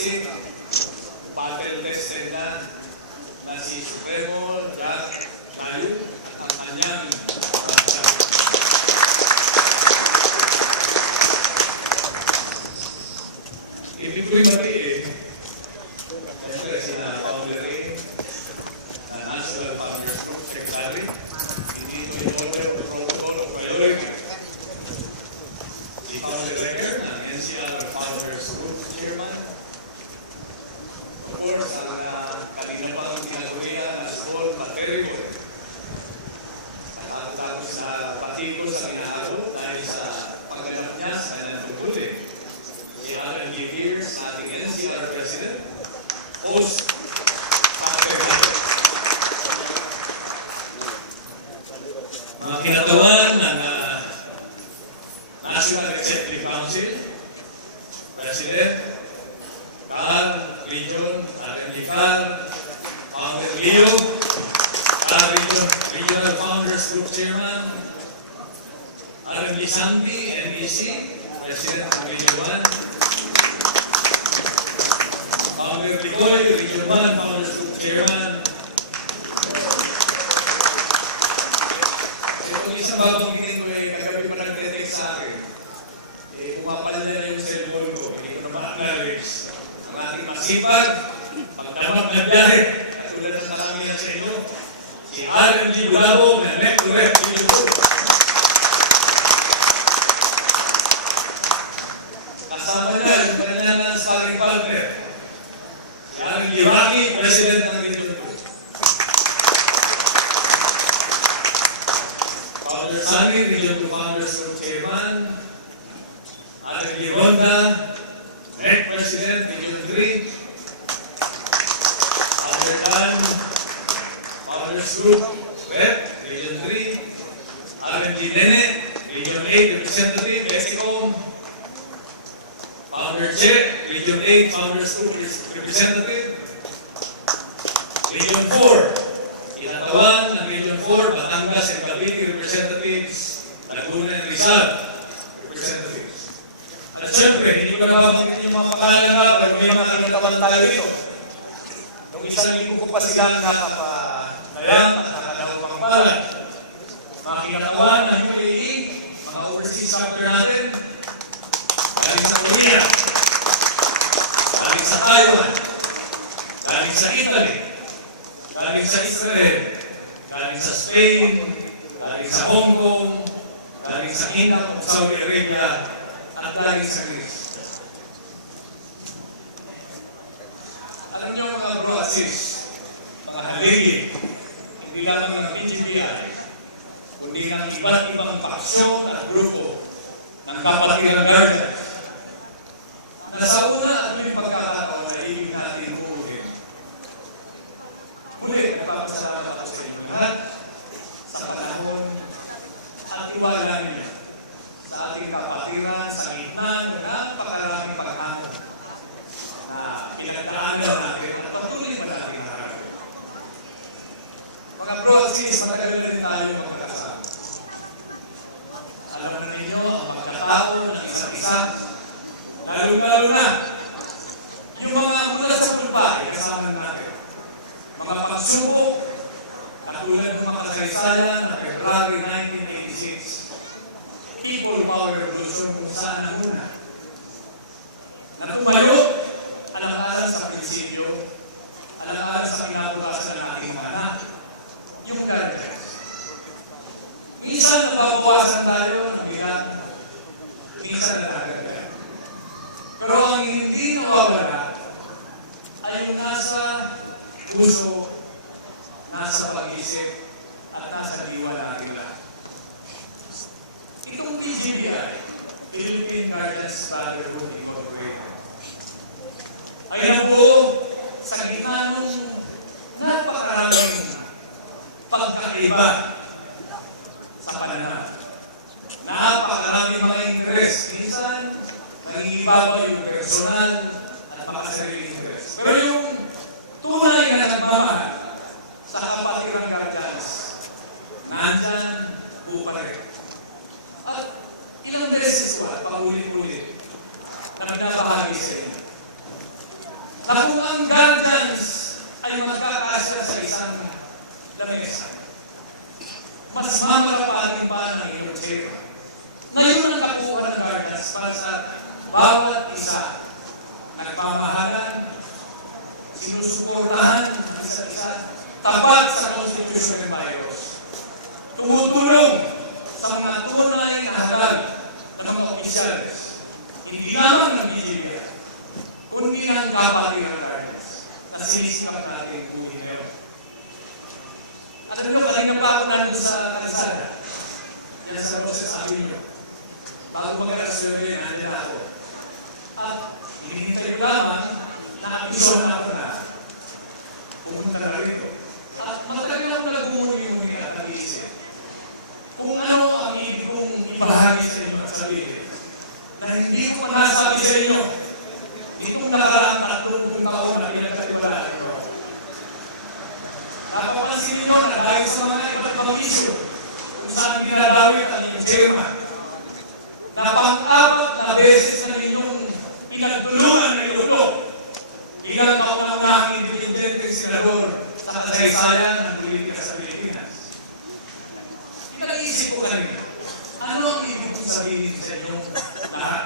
visit, battle tested na si Supremo Jack Chayo at ang kanyang bansa. Ibig ko'y mariin, siyempre sina Founder A, National Founders Group Secretary, hindi ito in order of the protocol of priority. Si Founder Recker ng NCR Founders Group Chairman. Of course, ang kanina pa ang tinaguriya na small but terrible. Tapos na pati ko sa inaabot dahil sa pagganap niya sa kanyang tutuloy. Si Alan Giviers, ating NCR President, host mga kinatawan ng National Executive Council, President, Carl, Region, RMD Carl, Founder Leo, Regional Founders Group Chairman, RMD Sambi, NEC, President ng Region 1, Founder Ligoy, Region 1, Founders Group Chairman. Kung isang babanggitin ko kagabi pa nag-text sa akin, pumapala nila yung cellphone ko, hindi ko na ma-acknowledge. Ang ating masipag, pagdamag na biyahe, at tulad ng nakamina sa inyo, si RMG Bulabo na neck to rep, kasama niya, yung kanyang sparring partner, si RMG Rocky, President ng Region 2. Founder Sunny, Region 2 Founders Group Chairman, RMG Ronda, NEC President, Region 3, Founder Dan, Founders Group, Rep, Region 3, RMG Nene, Region 8 Representative, Mexico, Founder Che, Region 8 Founders Group Representative, Region 4, Kinatawan ng Region 4, Batangas and Cavite Representatives, Laguna and Rizal Representatives. At syempre, hindi ko na mabanggitin yung mga pangalan nga, pero may mga kinatawan tayo rito. Noong isang linggo ko pa silang nakapanayam at nakadawang palad. Mga kinatawan ng UAE, mga overseas chapter natin, galing sa Korea, galing sa Taiwan, galing sa Italy, galing sa Israel, galing sa Spain, galing sa Hong Kong, galing sa Kingdom of Saudi Arabia, at galing sa Greece. Alam niyo mga bro at sis, mga haligi, hindi lamang ng PGBI, kundi ng iba't ibang paksyon at grupo ng Kapatiran Guardians. Na sa una at yung pagkakataon na ibig natin uuhin. Muli, nagpapasalamat ako sa inyo lahat sa panahon at tiwala niyo sa ating kapatiran sa gitna ng napakaraming paghamon na pinagdaanan natin at patuloy pa natin harapin. Mga bro at sis, matagal na din tayo magkakasama. Alam na ninyo ang pagkatao ng isa't isa, lalo-lalo na yung mga mula sa pulpari kasama natin. Mga pagsubok, katulad ng mga kasaysayan na February 1986, People Power Revolution kung saan namuna. Na tumayo, alang-alang sa prinsipyo, alang-alang sa pinabutasan ng ating mga anak, yung guardians. Minsan nababawasan tayo ng bilang, minsan natagagalan. Pero ang hindi nawawala ay yung nasa puso, nasa pag-isip, at nasa diwa natin lahat. Itong PGBI, Philippine Guardians Brotherhood Incorporated, ay nabuo sa gitna ng napakaraming pagkaiba sa panahon. Napakaraming mga interes. Minsan, nangingibabaw yung personal at makasariling interes. Pero yung tunay na nagmamahal sa Kapatiran Guardians, nandyan buo pa rin. At ilang beses ko at paulit-ulit na nagbabahagi sa inyo. mamarapating pa ng iyong chair. Na yun ang kakuha ng guardians para sa bawat isa. Nagmamahalan, sinusuportahan ng isa't isa, tapat sa Constitution ng Mayos. Tumutulong sa mga tunay na halal ng mga opisyales, hindi lamang ng BGBI, kundi ng kapatiran ng guardians na sinisikap natin buhin ngayon. At ano, kanina pa ako nandun sa kalsada, yan sa Roses Avenue. Bago magkakasulogin, nandiyan ako. At hinihintay ko lamang na abisohan ako na pumunta na rito. At matagal ako nagmumuni-muni at nag-iisip kung ano ang ibig kong ibahagi sa inyo at sabihin na hindi ko pa nasabi sa inyo itong nakaraang 30 taon na pinagkatiwalaan ko. Napapansin ninyo na dahil sa mga iba't mga isyo kung saan ginadawit ang inyong chairman, na pang-apat na beses na ninyong pinagtulungan ng ilulo bilang kauna-unahang independenteng senador sa kasaysayan ng politika sa Pilipinas. Pinag-iisip ko kanina, ano ang ibig kong sabihin sa inyong lahat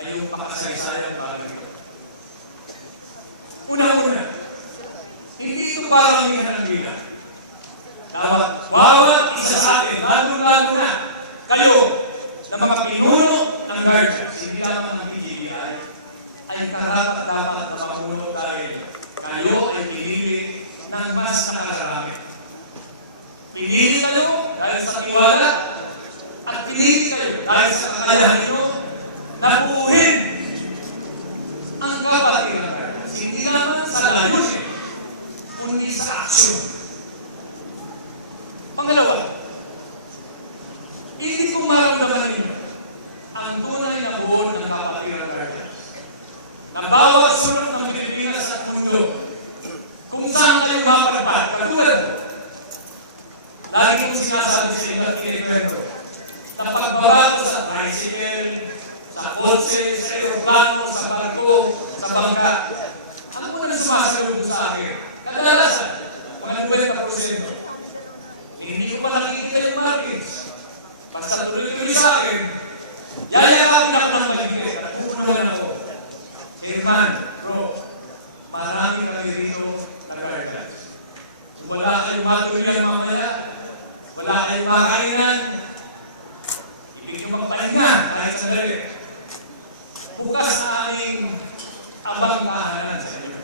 ay yung pakasaysayan bagay ito? Una-una, hindi ito paramihan ng bilang. Bawat isa sa atin, lalo-lalo na kayo, na mga pinuno ng guardians, hindi lamang ng PGBI, ay karapat-dapat na mamuno dahil kayo ay pinili ng mas nakakarami. Pinili kayo dahil sa tiwala at pinili kayo dahil sa kakayahan nyo na buuhin ang kapatiran ng guardians. Hindi lamang sa layunin, kundi sa aksyon. Pangalawa, hindi ko maramdaman ninyo ang tunay na buo ng kapatiran ng guardians. Na bawat sulok ng Pilipinas at mundo, kung saan kayo mapagpat, katulad mo, lagi kong sinasabi sa inyo at kinikwento, na pagbaba ko sa tricycle, sa kotse, sa aeroplano, sa barko, sa bangka, ano mo na sumasalubong sa akin? Kadalasan, mga 90%. Hindi ko pa nakikita yung markings. Basta tuloy-tuloy sa akin, yayakapin ako ng maligit at pupunulan ako. Chairman, bro, marami kami rito na guardians. Wala kayong matuloy mamaya, wala kayong makainan, hindi nyo makapahingan kahit sandali. Bukas na aming abang kahanan sa inyo.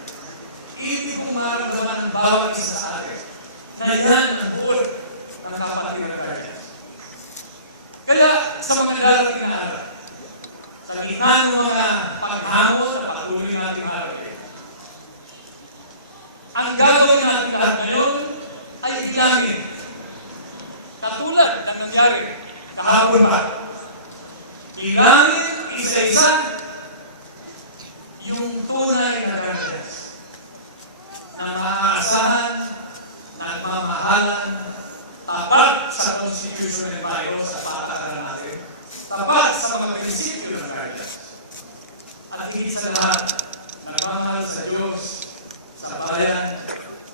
Hindi kong maramdaman ang bawat isa sa atin na yan ang buod ng kapatiran ng guardians. Kaya sa mga darating na araw, sa gitna ng mga paghamon na patuloy natin harapin, ang gagawin natin lahat ngayon ay bilangin. Katulad ng nangyari kahapon pa. Bilangin isa-isa yung tunay na guardians na maaasahan, nagmamahalan, tapat sa Constitution ng Mayos sa patakaran natin, tapat sa mga prinsipyo ng guardians, at higit sa lahat, nagmamahal sa Diyos, sa bayan,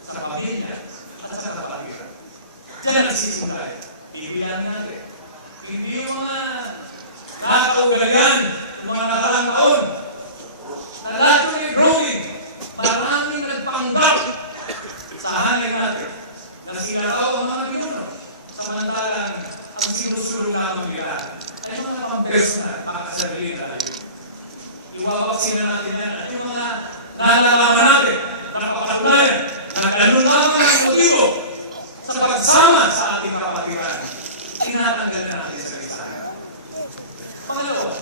sa pamilya, at sa kapatiran. Diyan nagsisimula yan. Ibilang natin. Hindi yung mga nakakaugalian, yung mga nakarang taon, na lahat yung growing, maraming nagpanggap sa hangin natin, na sinaraw ang mga pinuno, samantalang ang sinusulong lamang nila ay mga pang-personal, makasarili na tayo. Iwawaksin na natin yan at yung mga nalalaman natin, nakapatunayan, na ganun lamang ang motibo sa pagsama sa ating kapatiran, tinatanggal na natin sa listahan. Pangalawa,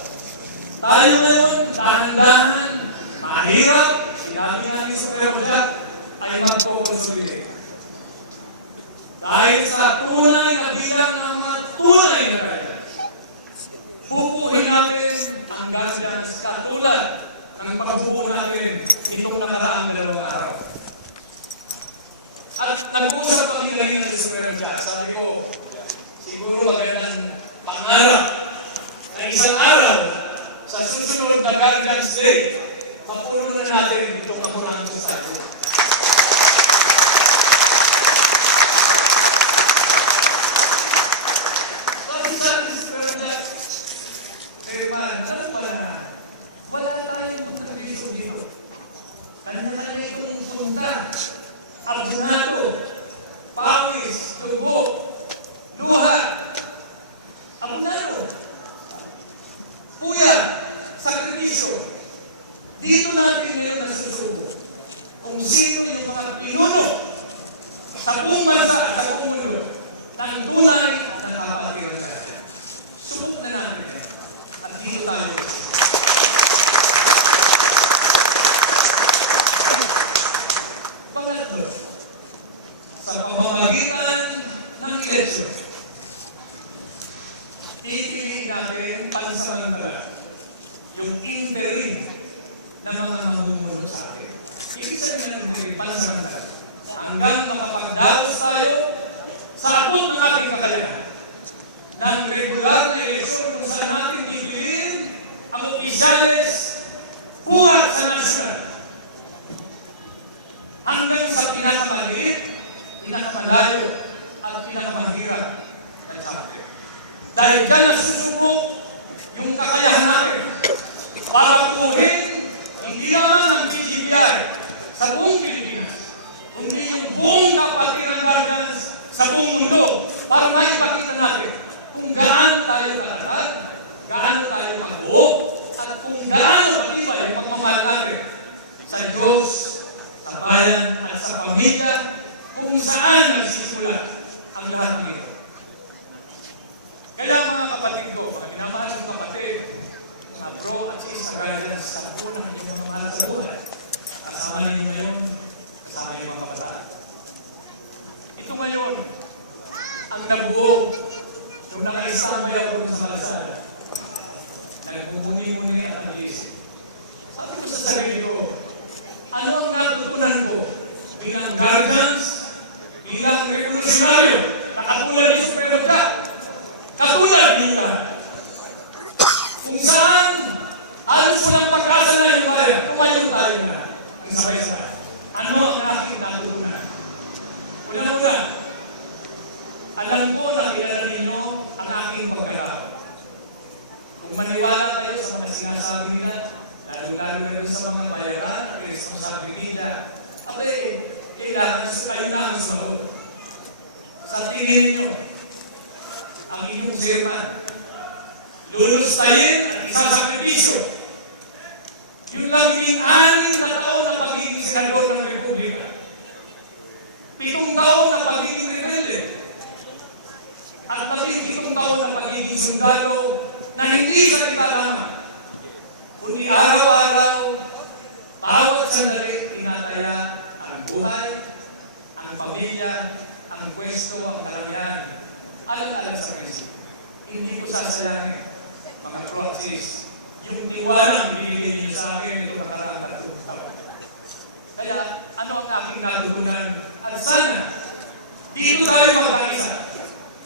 tayo ngayon, dahan-dahan, mahirap, sinabi namin sa Kuya Jack, ay magpo-consolidate. Dahil sa tunay na bilang ng mga tunay na guardians, bubuhin natin ang guardians katulad ng pagbubuo natin itong nakaraang 2 araw. At nag-uusap kami kanina sa Kuya Jack, sabi ko, siguro magandang pangarap na isang araw sa susunod na Guardians Day, mapuno na natin itong kamurang sa sakripisyo. Dito natin ngayon nasusubo kung sino yung mga pinuno sa buong bansa at sa buong mundo ng tunay na nakapatiran sa atin. Subok na natin ngayon. At dito tayo. Pangatlo, sa pamamagitan ng eleksyon, pipiliin natin pansamantala yung interim na mga mamumuno sa atin. Ibig sabihin ng interim pansamantala hanggang makapagdaos tayo sa abot ng ating kakalayan ng regular na eleksyon kung saan natin pipiliin ang opisyales buhat sa nasyonal hanggang sa pinakamaliit, pinakamalayo at pinakamahirap na sa atin. Dahil dyan nasusuko yung kakayahan natin para puhin hindi naman ang PGBI sa buong Pilipinas, kundi yung buong kapatiran guardians sa buong mundo para maipakita natin kung gaano tayo katagal, gaano tayo kabuo, at kung gaano patibay ang pagmamahal natin sa Diyos, sa bayan at sa pamilya kung saan nagsisimula ang lahat ng ito. Kaya mga kapatid ko, ang minamahal ng kapatid, mga bro at sis, sa guidance sa unang inyong mga sa buhay, kasama ninyo ngayon, kasama yung mga kabataan. Ito ngayon, ang nabuo, kung naka-istambay ako sa kalsada, nagmumuni-muni at nag-iisip. Ako po sa sarili ko, ano ang natutunan ko bilang guardians, bilang revolusyonaryo, na katulad ni Supremo Court, katulad ninyo lahat. Kung saan, alos mo ng pag-asa na yung bayan, tumayo tayo na, kung sabay-sabay. Ano ang aking natutunan? Una-una, alam ko na kilala ninyo ang aking pagkatao. Kung maniwala kayo sa mga sinasabi nila, lalo-lalo na sa mga bayaran at responsibilidad, kailangan kayo na ang sumunod. Sa tingin ninyo, ang inyong chairman, lulustayin at isasakripisyo. Yung labing anim na taon na pagiging senador ng Republika, 7 taon na pagiging rebelde, at 17 taon na pagiging sundalo na hindi salita lamang, kundi araw-araw, bawat sandali, tinataya ang buhay, ang pamilya, ang pwesto, ang karamihan, ala-ala sa kanisa. Hindi ko sasayangin, mga proxies, yung tiwalang binibigay niyo sa akin ito nakaraan na taon. Kaya, ano ang aking natutunan? At sana, dito tayo magkaisa.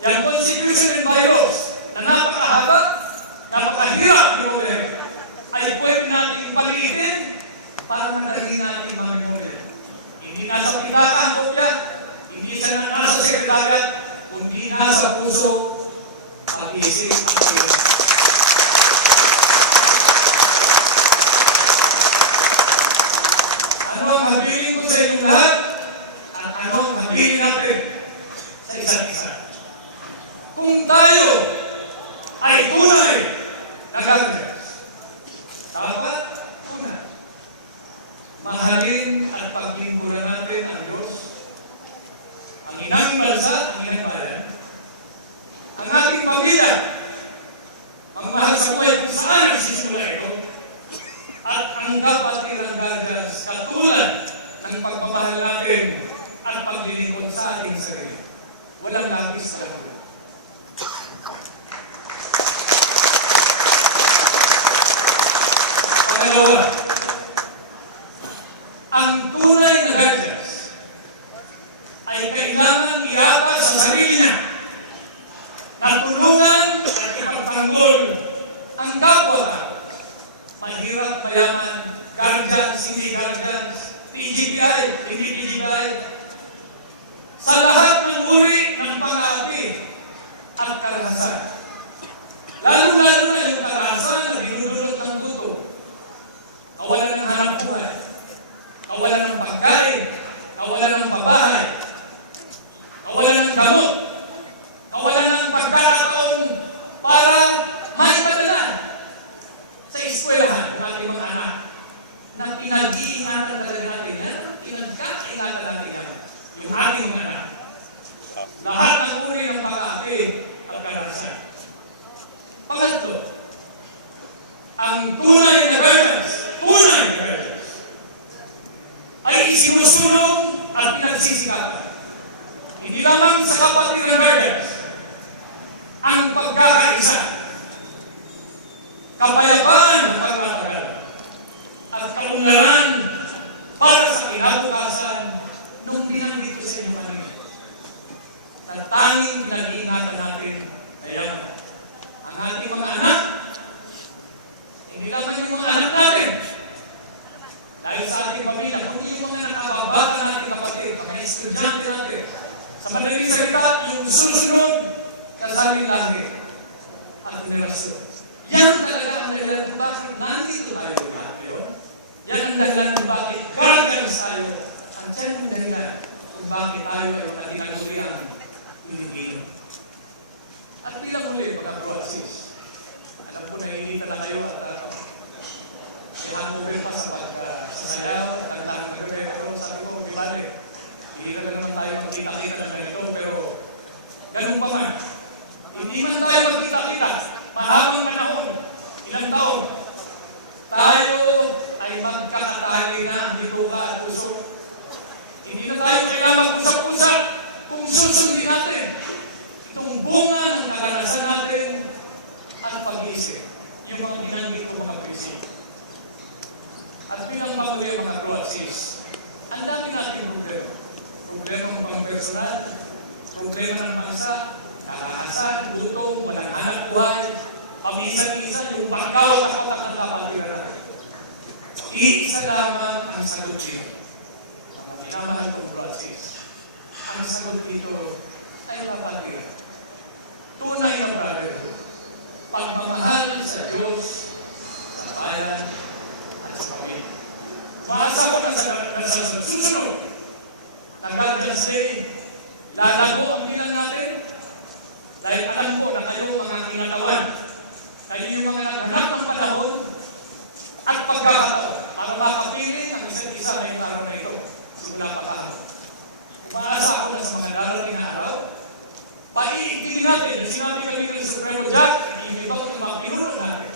Yung Constitution and Bylaws na napakahaba, napakahirap ni Mole, ay pwede natin paliitin para madali natin mga memorya. Hindi nasa pitaka ang kopya, hindi siya na nasa sekretariat, kundi nasa puso, pag-iisip. Ano ang habilin ko sa inyong lahat? At ano ang habilin natin sa isa't isa? Kung tayo ay tunay na guardians, dapat una, mahalin at pagpintulan natin ang Diyos, ang inang bansa, ang inang bayan, ang ating pamilya, ang mahal sa buhay kung saan nagsisimula ito, at ang kapatirang guardians katulad ng pagmamahal natin at paglilingkod sa ating sarili. Walang labis na ito. Pangalawa, ang tunay na guardians ay kailangan iapas sa sarili niya na tulungan at ipagtanggol ang kapwa-tao. Mahirap, mayaman, guardians, hindi guardians, PGBI, hindi PGBI, sa lahat ng uri ng pang-aapi at karahasan. Lalo-lalo na yung karahasan na dinudulot ng duto, kawalan ng hanap buhay, kawalan ng pagkain, kawalan ng pabahay, kawalan ng gamot, kawalan ng pagkakataon para maipadala sa eskwelahan ng ating mga anak na pinag-iingatan talaga natin. Yan ang pinagkakaingatan natin yan. Yung ating mga anak. Lahat ng uri ng pag-aapi at karasyan. Pangatlo, ang tunay na guardians ay isinusulong at pinagsisikapan. Hindi lamang sa kapatid na guardians ang pagkakaisa, kapayapaan ng pagmatagal, at kaunlaran para sa kinabukasan nung binanggit ko sa inyo kanina. Na tanging pinag-iingatan natin kaya ang ating mga anak, hindi lamang yung mga anak natin, dahil sa ating pamilya, kung yung mga nakababata natin kapatid, mga estudyante natin, sa madaling salita, yung susunod, kasaling langit at universo. Yan talaga ang dahilan kung bakit nandito tayo lahat ngayon. Yan ang dahilan kung bakit guardians tayo. At yan ang dahilan kung bakit tayo ay natinaguriang Pilipino. At bilang muli, mga brothers, alam ko naiinita na kayo at ihamubil pa sa pagsasayaw at kantahan ng gabi. Pero sabi ko, Bilale, hindi ka naman tayo magkita-kita na ito, pero ganun pa man. Hindi man tayo magkita-kita, mahabang panahon, ilang taon, tayo ay magkakatali na ang hituka at puso. Hindi na tayo kailangan mag-usap-usap kung susundin natin itong bunga ng karanasan natin at pag-iisip. Yung mga binanggit ko mag-iisip. At bilang pamuli mga brothers, ang dami natin problema. Problema ng pang-personal, problema ng bansa, karahasan, gutom, malanghanap buhay, pamisan-isan, yung pagkawat-kawat ang kapatiran. Iisa lamang ang sagot dito. Ang minamahal kong brothers, ang sagot dito ay kapatiran. Tunay na brotherhood. Pagmamahal sa Diyos, sa bayan, at sa pamilya. Maasa ko na sa susunod. Guardians Day, lalago ang bilang natin dahil alam ko na kayo mga kinatawan. Kayo yung mga naghanap ng panahon at pagkakataon para makapili ang isa't isa ngayong araw na ito. Simula pa araw. Maasa ako na sa mga darating na araw, paiigtingin natin na sinabi kami ng Supremo Jack, iibaw ng mga pinuno natin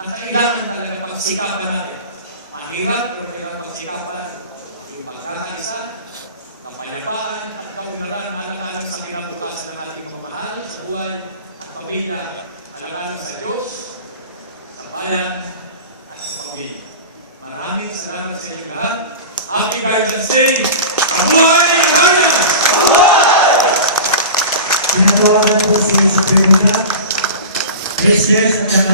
na kailangan talaga pagsikapan natin. Mahirap, pero kailangan pagsikapan yung pagkakaisa, kapayapaan at kaunlaran na alagaan sa kinabukasan ng ating mamahal sa buhay, pamilya, alagaan sa Diyos, sa bayan, at sa pamilya. Maraming salamat sa inyo lahat. Happy Guardians Day! Mabuhay!